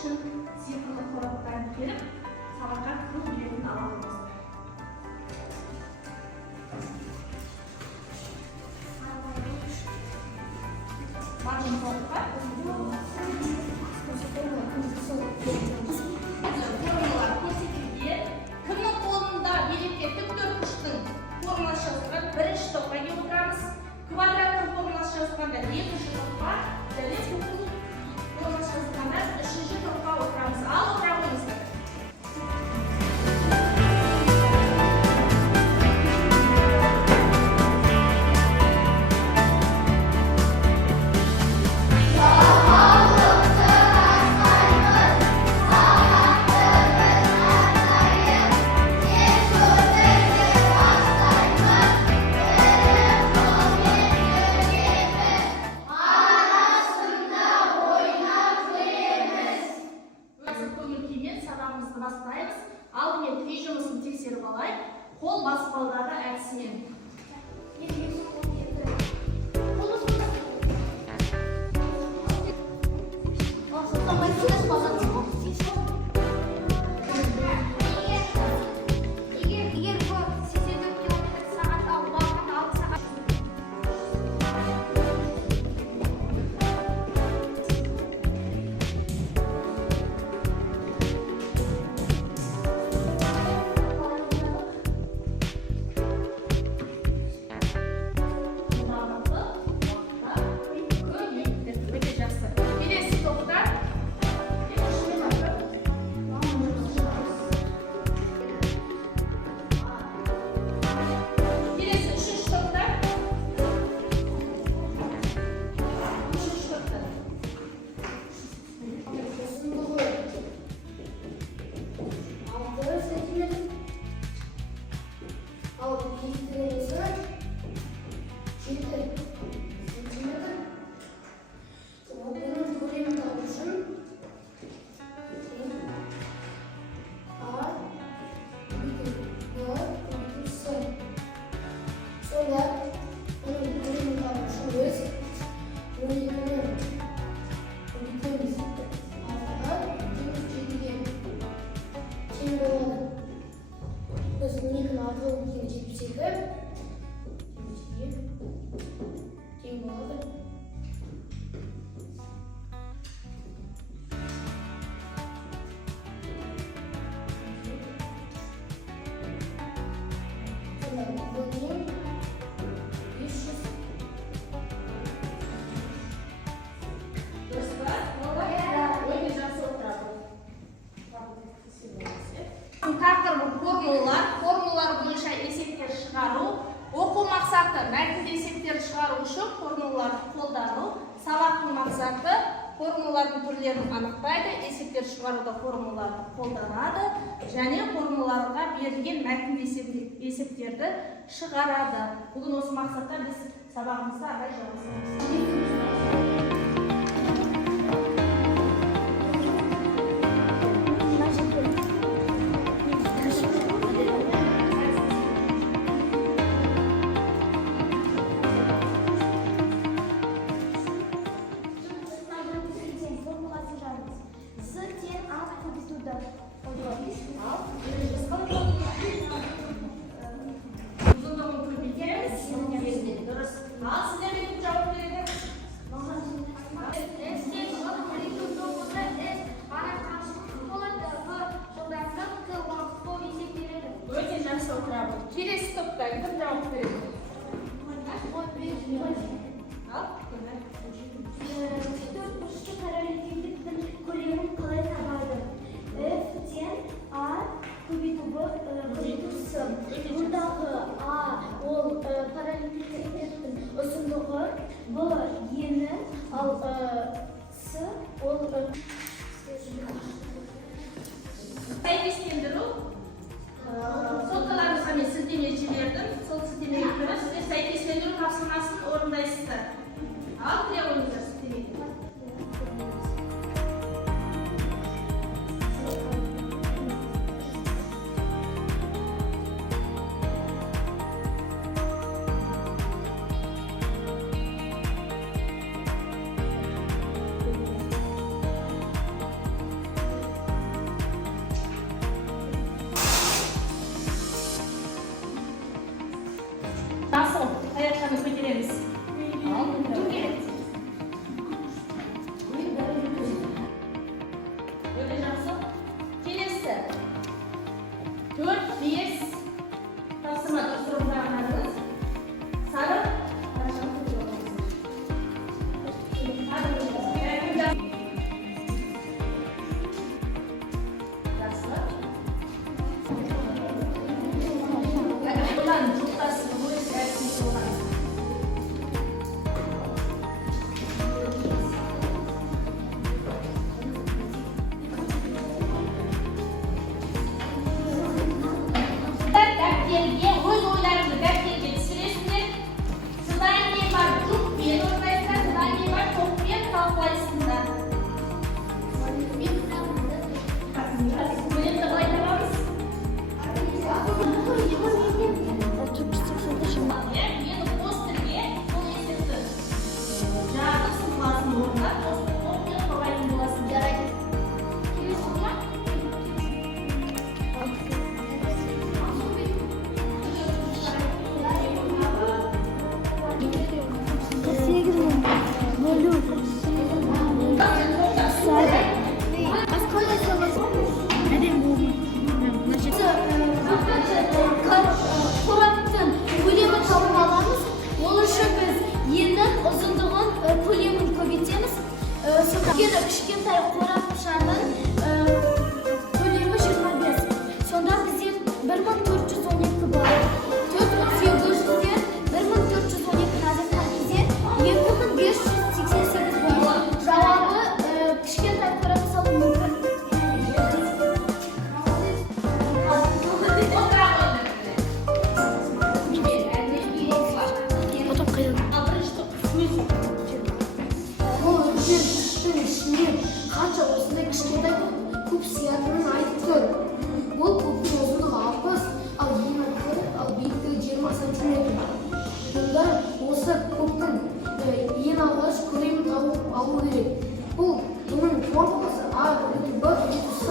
үшін сиқырлы қораптан келіп, сабаққа кіру билетін аламыз. Барлық формулалар көрсетілген. Кімнің қолында билетке тік төртбұрыштың формуласы жазылған бірінші топқа келіп отырамыз. Квадраттың формуласы жазылғанда екінші топқа, және кубтың формуласы жазылғанда үшінші топқа отырамыз. Ал отыра қойыңыздар. Бастаймыз. Алдымен тви жұмысын тексеріп алайық. Қол баспалдағы әдісімен. Формулалар бойынша есептер шығару, оқу мақсаты мәтінді есептер шығару үшін формулаларды қолдану, сабақтың мақсаты формулалардың түрлерін анықтайды, есептер шығаруда формулаларды қолданады, және формулаларға берілген мәтінді есептерді шығарады. Бүгін осы мақсатта біз сабағымызды ары жалғастырамыз. Келесі топта кім жауап береді? Төртбұрышты параллелдіктің көлемін қалай табады? F-тен А көбейту С. Мұндағы А ол параллелдіктің ұзындығы, Б ені, ал С ол сәйкестендіру. Сотталарыңызға мен сілтеме жібердім. Сол сілтемеге көрі сіздер сәйкестендіру тапсырмасын орындайсыздар. Ал кіре қойыңыздар сілтемеге. алу керек. Бұның формуласы А көбейту Б көбейту С.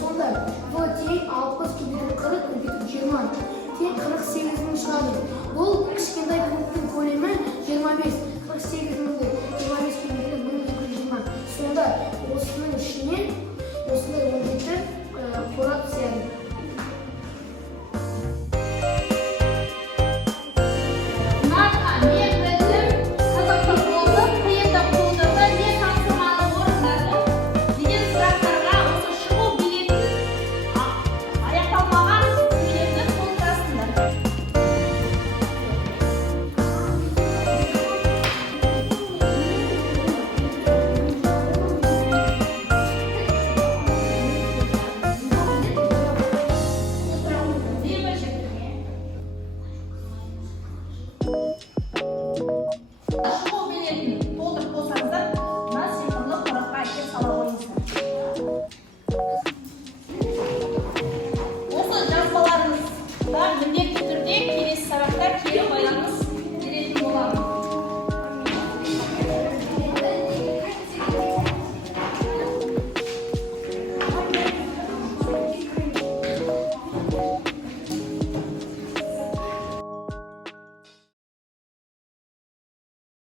Сонда В тең 60 көбейту 40 көбейту 20 тең 48-ні шығады. Бұл кішкентай кубтың көлемі 25. 48-ні 25 көбейту 1220. Сонда осының ішінен осындай 17 қорап түседі. шығу